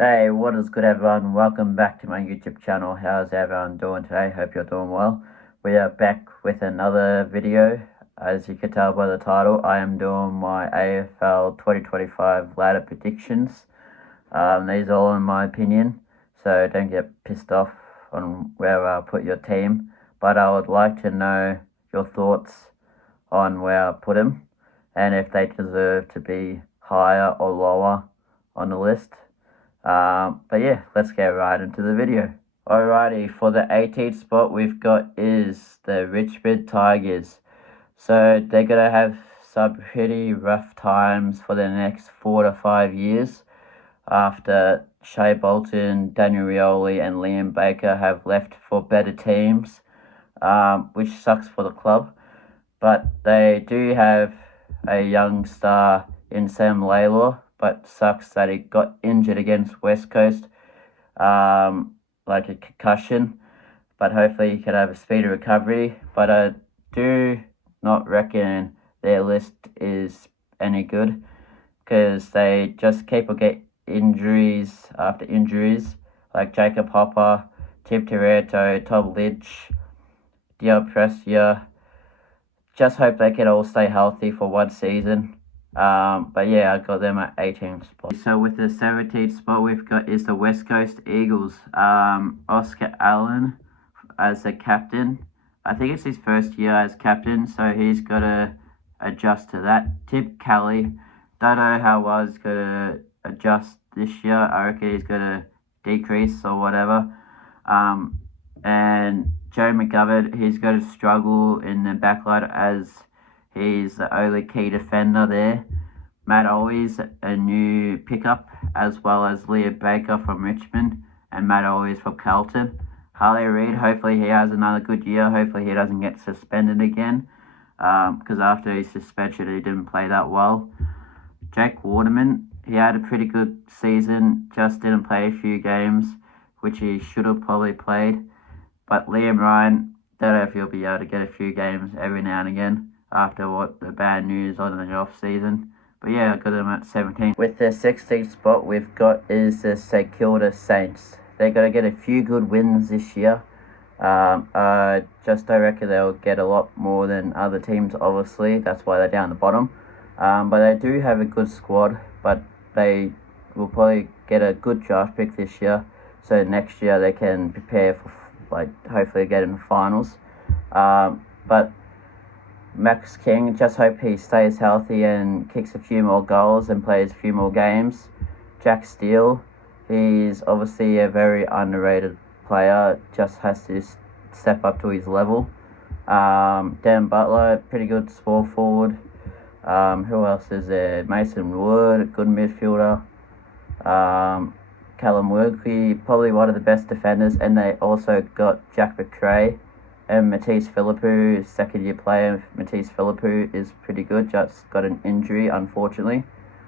Hey, what is good, everyone? Welcome back to my YouTube channel. How's everyone doing today? Hope you're doing well. We are back with another video. As you can tell by the title, I am doing my AFL 2025 ladder predictions. These are all in my opinion, so don't get pissed off on where I put your team. But I would like to know your thoughts on where I put them and if they deserve to be higher or lower on the list. But yeah, let's get right into the video. Alrighty, for the 18th spot we've got is the Richmond Tigers. So they're going to have some pretty rough times for the next 4 to 5 years after Shea Bolton, Daniel Rioli and Liam Baker have left for better teams, which sucks for the club. But they do have a young star in Sam Laylaw, but sucks that he got injured against West Coast, like a concussion. But hopefully he can have a speedy recovery. But I do not reckon their list is any good, because they just keep on getting injuries after injuries, like Jacob Hopper, Tim Toretto, Tom Lynch, Dion Prestia. Just hope they can all stay healthy for one season. But yeah, I got them at 18th spot. So with the 17th spot we've got is the West Coast Eagles. Oscar Allen as the captain. I think it's his first year as captain, so he's got to adjust to that. Tim Kelly, don't know how well he's going to adjust this year. I reckon he's going to decrease or whatever. And Joe McGovern, he's going to struggle in the backline as he's the only key defender there. Matt Always, a new pickup, as well as Liam Baker from Richmond and Matt Always from Carlton. Harley Reid, hopefully he has another good year. Hopefully he doesn't get suspended again, because after his suspension he didn't play that well. Jake Waterman, he had a pretty good season, just didn't play a few games, which he should have probably played. But Liam Ryan, don't know if he'll be able to get a few games every now and again after what the bad news on the off season. But yeah, I got them at 17. With the 16th spot we've got is the St Kilda Saints. They're going to get a few good wins this year. I reckon they'll get a lot more than other teams, obviously. That's why they're down the bottom. But they do have a good squad, but they will probably get a good draft pick this year. So next year they can prepare for, hopefully get in the finals. But Max King, just hope he stays healthy and kicks a few more goals and plays a few more games. Jack Steele, he's obviously a very underrated player, just has to step up to his level. Dan Butler, pretty good small forward. Who else is there? Mason Wood, a good midfielder. Callum Wilkie, probably one of the best defenders, and they also got Jack McRae and Matisse Philippou, second year player. Matisse Philippou is pretty good, just got an injury unfortunately.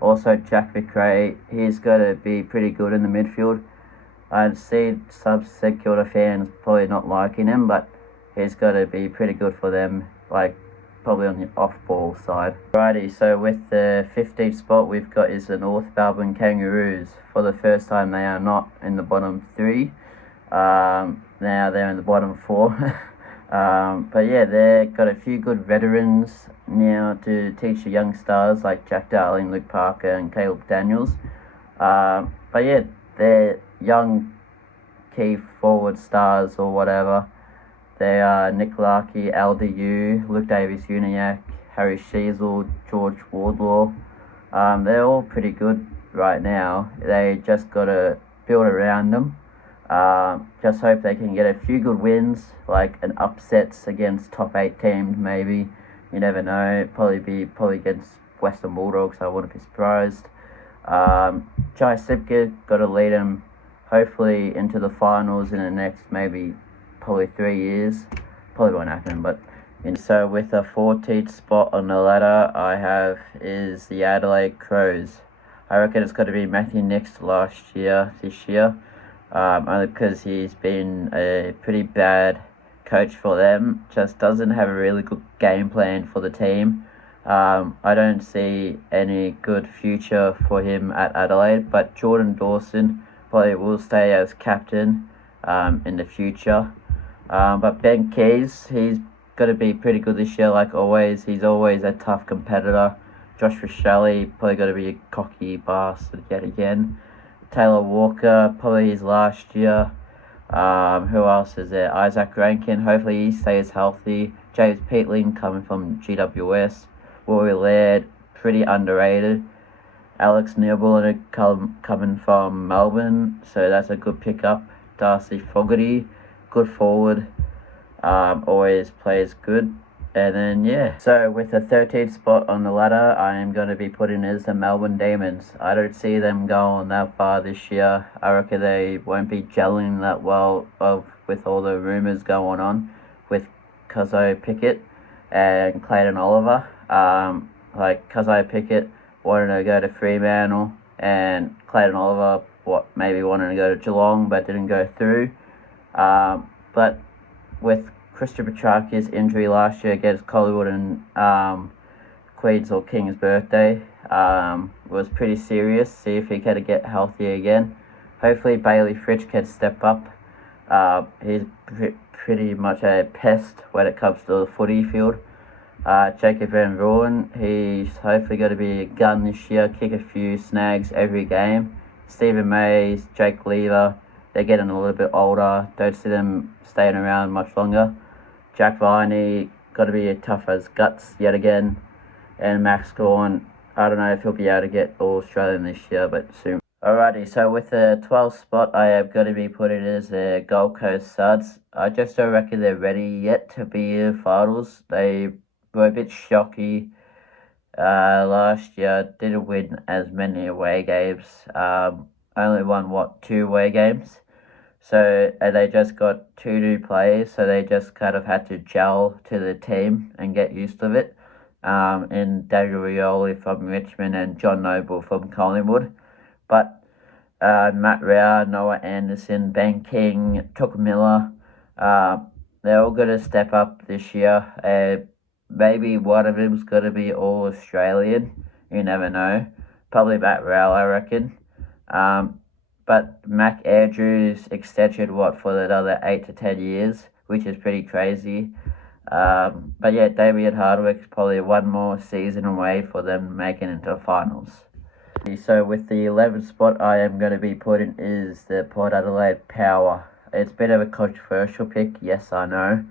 Also Jack McRae, he's going to be pretty good in the midfield. I'd see some St Kilda fans probably not liking him, but he's going to be pretty good for them, probably on the off-ball side. Righty, so with the 15th spot we've got is the North Melbourne Kangaroos. For the first time they are not in the bottom 3. Now they're in the bottom 4. But yeah, they've got a few good veterans now to teach the young stars like Jack Darling, Luke Parker and Caleb Daniels. But yeah, they're young key forward stars or whatever. They are Nick Larkey, LDU, Luke Davies-Uniacke, Harry Sheasel, George Wardlaw. They're all pretty good right now. They just got to build around them. Just hope they can get a few good wins, like an upsets against top 8 teams maybe. You never know. Probably against Western Bulldogs. I wouldn't be surprised. Jai Sipka got to lead them hopefully into the finals in the next probably 3 years. Probably won't happen, but so with the 14th spot on the ladder I have is the Adelaide Crows. I reckon it's got to be Matthew Nix this year, only because he's been a pretty bad coach for them. Just doesn't have a really good game plan for the team. I don't see any good future for him at Adelaide, but Jordan Dawson, probably will stay as captain in the future. But Ben Keys, he's going to be pretty good this year, like always. He's always a tough competitor. Josh Shelley, probably going to be a cocky bastard yet again. Taylor Walker, probably his last year. Who else is there? Isaac Rankin, hopefully he stays healthy. James Peatling coming from GWS. Rory Laird, pretty underrated. Alex Neilbuller coming from Melbourne, so that's a good pickup. Darcy Fogarty, good forward, always plays good. And then, yeah. So with the 13th spot on the ladder, I am going to be putting as the Melbourne Demons. I don't see them going that far this year. I reckon they won't be gelling that well with all the rumours going on with Cuzzo Pickett and Clayton Oliver. Like Cuzzo Pickett wanted to go to Fremantle, and Clayton Oliver maybe wanted to go to Geelong but didn't go through. But with Christian Petrarca's injury last year against Collingwood and Queen's or King's birthday was pretty serious. See if he can get healthy again. Hopefully Bailey Fritsch can step up. He's pretty much a pest when it comes to the footy field. Jacob Van Rooyen, he's hopefully going to be a gun this year, kick a few snags every game. Stephen Mays, Jake Lever, they're getting a little bit older. Don't see them staying around much longer. Jack Viney, got to be tough as guts yet again. And Max Gawn, I don't know if he'll be able to get All-Australian this year, but soon. Alrighty, so with the 12th spot, I am going to be putting as the Gold Coast Suds. I just don't reckon they're ready yet to be in the finals. They were a bit shocky last year. Didn't win as many away games. Only won, 2 away games. So they just got 2 new players, so they just kind of had to gel to the team and get used to it. And Daniel Rioli from Richmond and John Noble from Collingwood. But Matt Rao, Noah Anderson, Ben King, Took Miller, they're all going to step up this year. Maybe one of them's going to be All-Australian. You never know. Probably Matt Rao, I reckon. But Mac Andrews extension, for another 8 to 10 years, which is pretty crazy. But yeah, Damien Hardwick's probably one more season away for them making it to the finals. So with the 11th spot, I am going to be putting is the Port Adelaide Power. It's a bit of a controversial pick, yes, I know.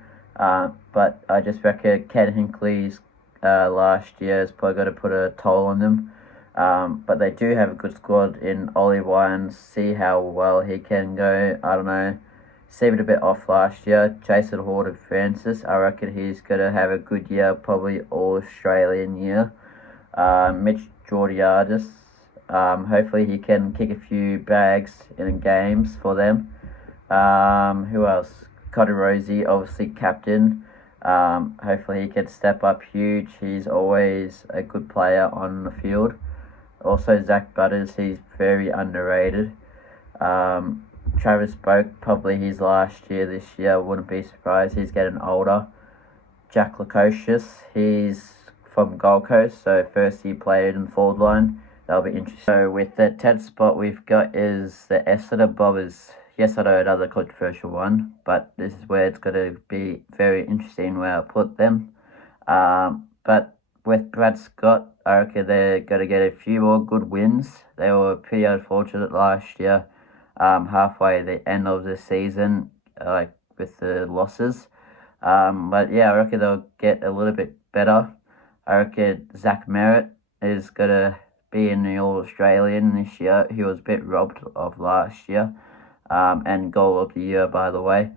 But I just reckon Ken Hinkley's last year is probably going to put a toll on them. But they do have a good squad in Ollie Wines. See how well he can go. I don't know. Seemed a bit off last year. Jason Horton-Francis, I reckon he's going to have a good year, probably All-Australian year. Mitch Georgiadis, hopefully he can kick a few bags in games for them. Who else? Connor Rosie, obviously captain. Hopefully he can step up huge. He's always a good player on the field. Also Zach Butters, he's very underrated. Travis Boak, probably his last year this year. Wouldn't be surprised. He's getting older. Jack Lukosius, he's from Gold Coast, so first he played in forward line. That'll be interesting. So with the 10th spot we've got is the Essendon Bombers. Yes, I know, another controversial one, but this is where it's going to be very interesting where I put them. But with Brad Scott, I reckon they're going to get a few more good wins. They were pretty unfortunate last year, halfway the end of the season, with the losses. But yeah, I reckon they'll get a little bit better. I reckon Zach Merritt is going to be in the All-Australian this year. He was a bit robbed of last year. And goal of the year, by the way.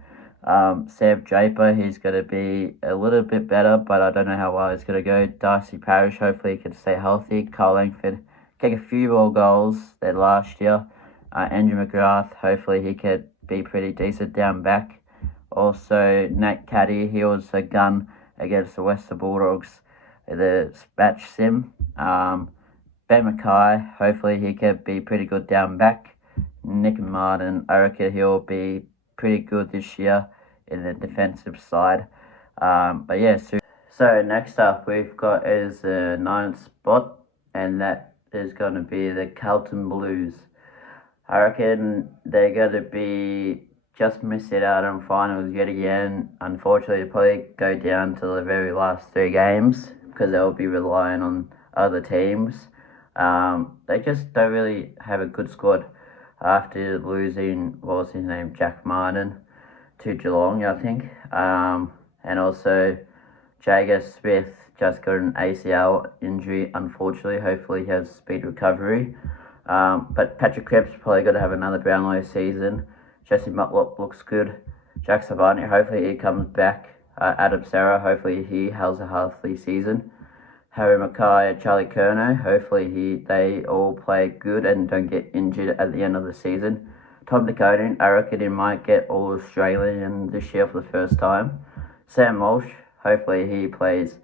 Sam Draper, he's going to be a little bit better, but I don't know how well he's going to go. Darcy Parish, hopefully he can stay healthy. Carl Langford, kick a few more goals than last year. Andrew McGrath, hopefully he can be pretty decent down back. Also, Nat Caddy, he was a gun against the Western Bulldogs in the match sim. Ben Mackay, hopefully he can be pretty good down back. Nick Martin, I reckon he'll be pretty good this year in the defensive side. But yeah, so next up we've got is the 9th spot, and that is going to be the Carlton Blues. I reckon they're going to be just missing out on finals yet again. Unfortunately, they'll probably go down to the very last 3 games because they'll be relying on other teams. They just don't really have a good squad after losing, what was his name, Jack Martin to Geelong, I think. And also, Jagger Smith just got an ACL injury, unfortunately. Hopefully, he has speed recovery. But Patrick Cripps probably going to have another Brownlow season. Jesse Mutlop looks good. Jack Savani, hopefully he comes back. Adam Serra, hopefully he has a healthy season. Harry Mackay and Charlie Curnow, hopefully they all play good and don't get injured at the end of the season. Tom Dakota, I reckon he might get All Australian this year for the first time. Sam Walsh, hopefully he plays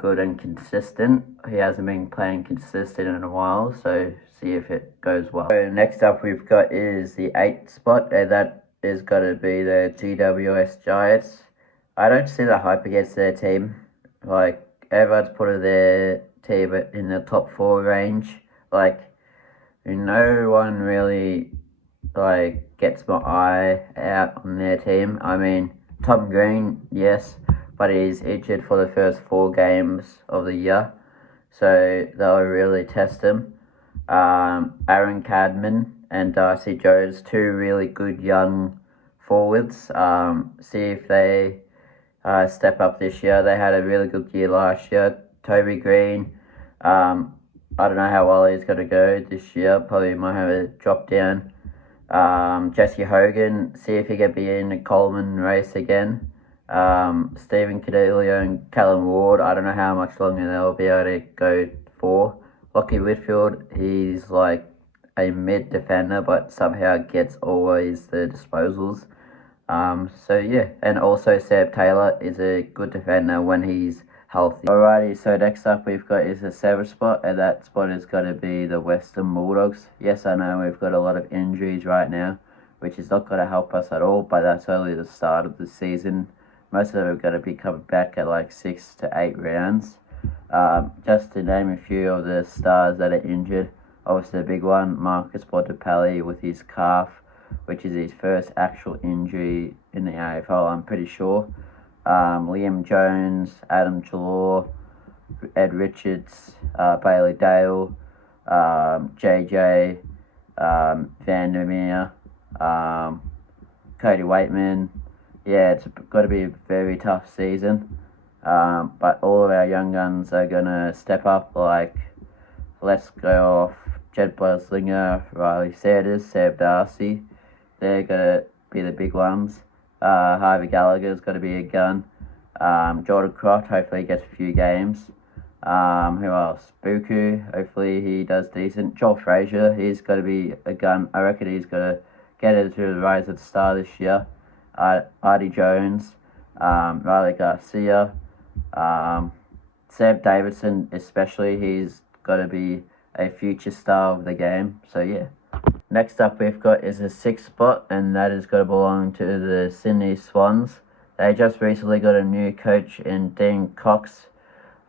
good and consistent. He hasn't been playing consistent in a while, so see if it goes well. So next up we've got is the 8th spot, and that is going to be the GWS Giants. I don't see the hype against their team. Like, everyone's putting their team in the top 4 range. Like, no one really gets my eye out on their team. I mean, Tom Green, yes, but he's injured for the first 4 games of the year, so they'll really test him. Aaron Cadman and Darcy Jones, 2 really good young forwards. See if they step up this year. They had a really good year last year. Toby Green, I don't know how well he's going to go this year. Probably might have a drop down. Jesse Hogan, see if he can be in the Coleman race again. Stephen Cadillo and Callum Ward, I don't know how much longer they'll be able to go for. Lockie Whitfield, he's like a mid defender, but somehow gets always the disposals. So yeah, and also Seb Taylor is a good defender when he's healthy. Alrighty, so next up we've got is the 7th spot, and that spot is going to be the Western Bulldogs. Yes, I know we've got a lot of injuries right now, which is not going to help us at all, but that's only the start of the season. Most of them are going to be coming back at like 6 to 8 rounds. Just to name a few of the stars that are injured, obviously the big one, Marcus Bontempelli with his calf, which is his first actual injury in the AFL, I'm pretty sure. Liam Jones, Adam Chalor, Ed Richards, Bailey Dale, JJ, Vandermeer, Cody Waitman. Yeah, it's got to be a very tough season. But all of our young guns are going to step up, like, let's go off Jed Blaslinger, Riley Sanders, Sam Darcy. They're going to be the big ones. Harvey Gallagher's got to be a gun. Jordan Croft, hopefully he gets a few games. Who else? Buku, hopefully he does decent. Joel Frazier, he's got to be a gun. I reckon he's going to get into the rise at the star this year. Artie Jones, Riley Garcia, Sam Davidson especially, he's got to be a future star of the game. So yeah. Next up we've got is the 6th spot, and that is going to belong to the Sydney Swans. They just recently got a new coach in Dean Cox,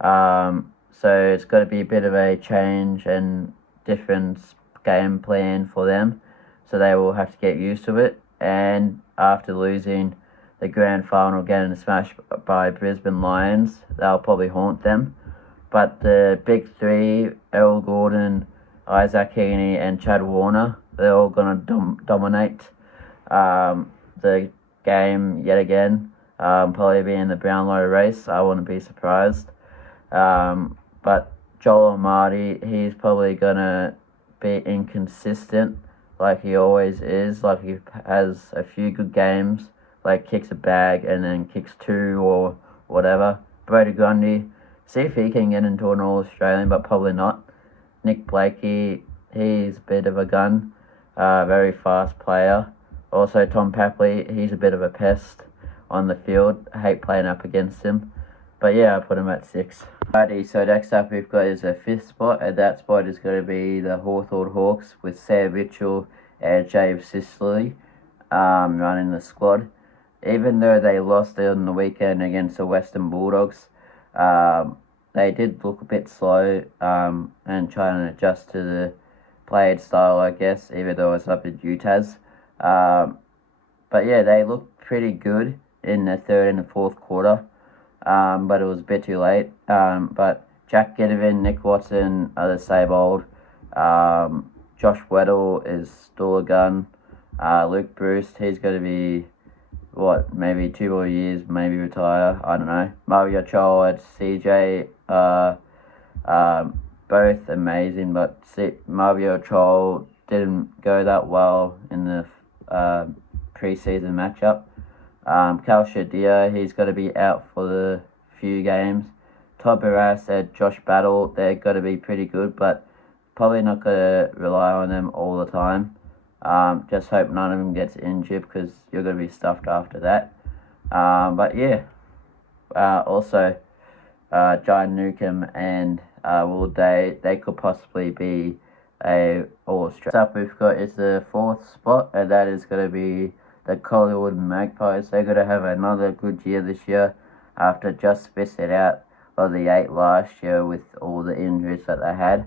so it's got to be a bit of a change and different game plan for them, so they will have to get used to it. And after losing the grand final, getting smashed by Brisbane Lions, they'll probably haunt them. But the big 3, Errol Gordon, Isaac Heaney and Chad Warner, they're all going to dominate the game yet again. Probably be in the Brownlow race. I wouldn't be surprised. But Joel Amati, he's probably going to be inconsistent like he always is. Like, he has a few good games, like kicks a bag and then kicks 2 or whatever. Brody Grundy, see if he can get into an All-Australian, but probably not. Nick Blakey, he's a bit of a gun. Very fast player. Also, Tom Papley, he's a bit of a pest on the field. I hate playing up against him. But yeah, I put him at 6. Alrighty, so next up we've got is the 5th spot, and that spot is going to be the Hawthorn Hawks with Sam Mitchell and James Sicily running the squad. Even though they lost on the weekend against the Western Bulldogs, they did look a bit slow and trying to adjust to the played style, I guess, even though it's up in UTAS. But yeah, they looked pretty good in the third and the fourth quarter, but it was a bit too late. But Jack Ginnivan, Nick Watson are the same old. Josh Weddle is still a gun. Luke Bruce, he's going to be, maybe 2 more years, maybe retire. I don't know. Mario Chol and CJ, both amazing, but Mario Chol didn't go that well in the preseason matchup. Cal Shadia, he's got to be out for the few games. Todd Barras and Josh Battle, they're got to be pretty good, but probably not going to rely on them all the time. Just hope none of them gets injured because you're going to be stuffed after that. But yeah, also John Newcomb and Will Day, they could possibly be a All-Australian. Next up we've got is the fourth spot, and that is going to be the Collingwood Magpies. They're going to have another good year this year after just missing out of the 8 last year with all the injuries that they had.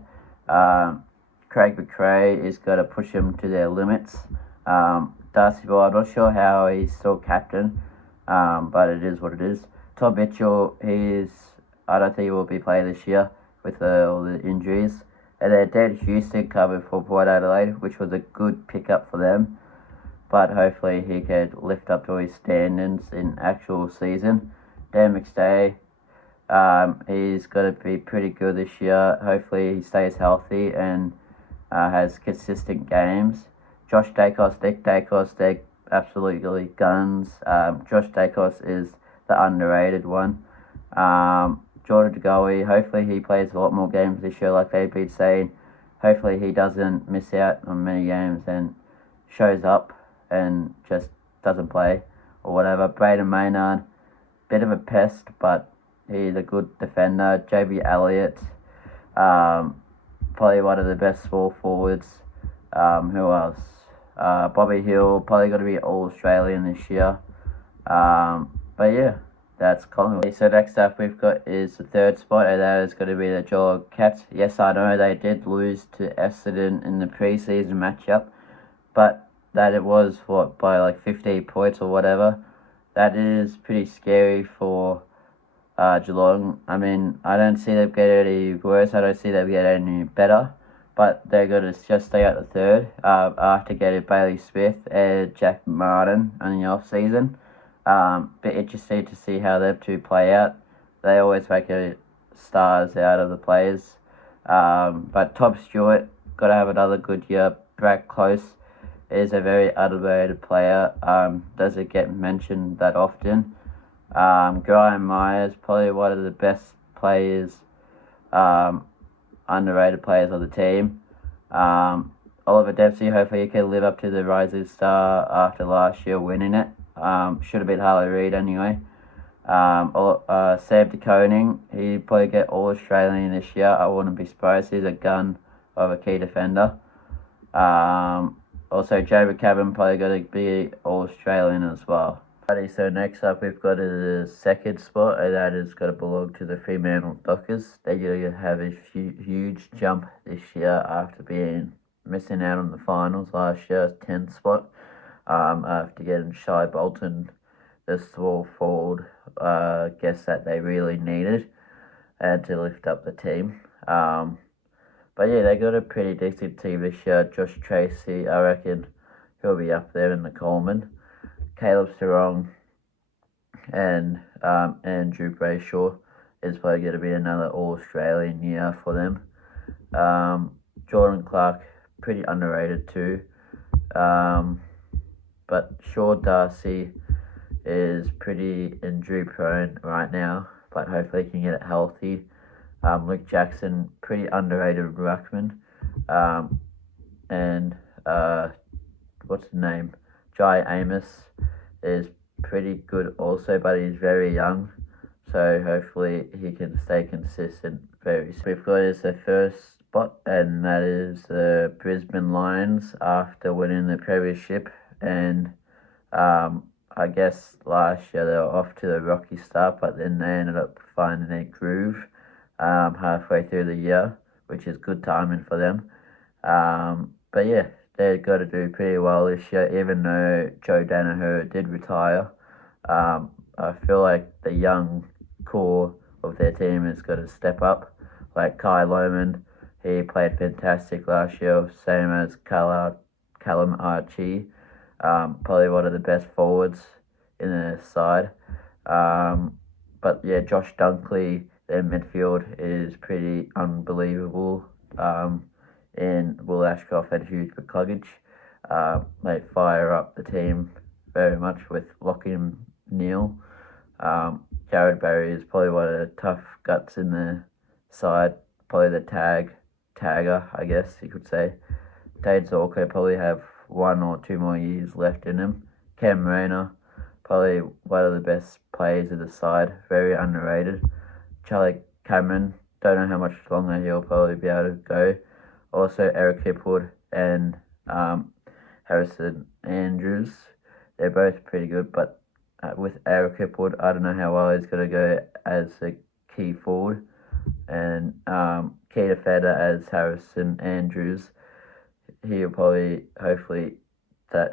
Craig McRae is going to push them to their limits. Darcy Ball, I'm not sure how he's still captain, but it is what it is. Tom Mitchell, I don't think he will be playing this year with all the injuries. And then Dan Houston covered for Port Adelaide, which was a good pickup for them. But hopefully he can lift up to his standards in actual season. Dan McStay, he's going to be pretty good this year. Hopefully he stays healthy and has consistent games. Josh Dacos, Nick Dacos, they're absolutely guns. Josh Dacos is the underrated one. Jordan DeGoey, hopefully he plays a lot more games this year like they've been saying. Hopefully he doesn't miss out on many games and shows up and just doesn't play or whatever. Braden Maynard, bit of a pest, but he's a good defender. JB Elliott, probably one of the best small forwards. Who else? Bobby Hill, probably going to be All-Australian this year. But yeah, that's Collingwood. So next up we've got is the third spot, and that is going to be the Geelong Cats. Yes, I know they did lose to Essendon in the pre-season matchup, but that it was, by like 15 points or whatever. That is pretty scary for Geelong. I mean, I don't see them get any worse. I don't see them get any better. But they're going to just stay at the third after getting Bailey Smith and Jack Martin in the off-season. Bit interesting to see how them two play out. They always make stars out of the players. But Tom Stewart, got to have another good year. Brad Close is a very underrated player. Doesn't get mentioned that often. Graham Myers, probably one of the best players, underrated players on the team. Oliver Dempsey, hopefully he can live up to the rising star after last year winning it. Should have been Harley Reid anyway. Sam De Koning, he'd probably get All-Australian this year. I wouldn't be surprised. He's a gun of a key defender. Also, Jay McCavan probably going to be All-Australian as well. So next up we've got the second spot, and that is going to belong to the Fremantle Dockers. They're going to have a huge jump this year after missing out on the finals last year, 10th spot. After getting Shai Bolton, the small forward, guess that they really needed, and to lift up the team. But yeah, they got a pretty decent team this year. Josh Tracy, I reckon he'll be up there in the Coleman. Caleb Sarong and Andrew Brayshaw is probably going to be another All-Australian year for them. Jordan Clark, pretty underrated too. But Shaw Darcy is pretty injury prone right now, but hopefully he can get it healthy. Luke Jackson, pretty underrated ruckman. And what's his name? Jai Amos is pretty good also, but he's very young. So hopefully he can stay consistent. We've got is the first spot, and that is the Brisbane Lions after winning the premiership. And I guess last year they were off to the rocky start, but then they ended up finding their groove halfway through the year, which is good timing for them. But yeah, they've got to do pretty well this year, even though Joe Danaher did retire. I feel like the young core of their team has got to step up. Like Kai Lohman, he played fantastic last year, same as Callum Archie. Probably one of the best forwards in the side. But yeah, Josh Dunkley, their midfield is pretty unbelievable. And Will Ashcroft had huge McCluggage. They fire up the team very much with Lachie Neal. Jared Barry is probably one of the tough guts in the side, probably the tagger, I guess you could say. Dade Zorko probably have 1 or 2 more years left in him. Cam Rayner, probably one of the best players of the side, very underrated. Charlie Cameron, don't know how much longer he'll probably be able to go. Also, Eric Hipwood and Harrison Andrews, they're both pretty good, but with Eric Hipwood, I don't know how well he's going to go as a key forward. And Keita Feder as Harrison Andrews, he'll probably, hopefully, that